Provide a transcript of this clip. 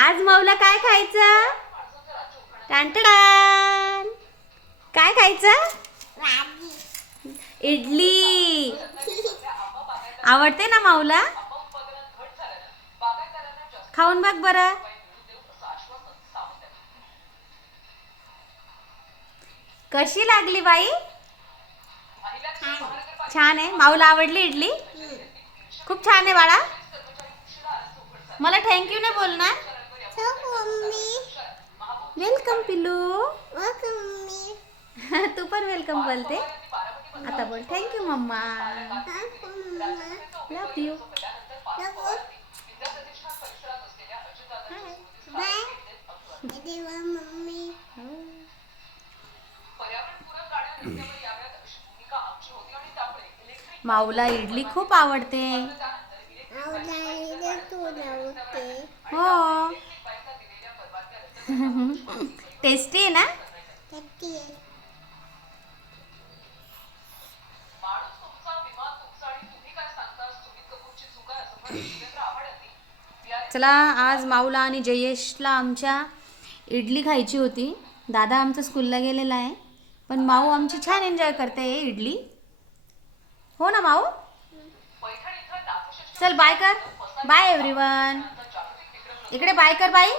आज माऊला काय खायचं? टांटडान. काय खायचं? इडली. आवडते ना माऊला? खाऊन बघ बरं. कशी लागली बाई? छान आहे. माऊला आवडली इडली? खूप छान आहे बाळा. मला थँक्यू नाही बोलणार? वेलकम पिलू. तू पण वेलकम बोलते. आता बोल थँक्यू मम्मा. Love you. माऊला इडली खूप आवडते. हो. टेस्टी आहे ना? चला, आज माऊला आणि जयेशला आमच्या इडली खायची होती. दादा आमचा स्कूलला गेलेला आहे, पण माऊ आमची छान एन्जॉय करते इडली. हो ना माऊ? चल बाय कर. Bye everyone. इकडे बाय कर बाई.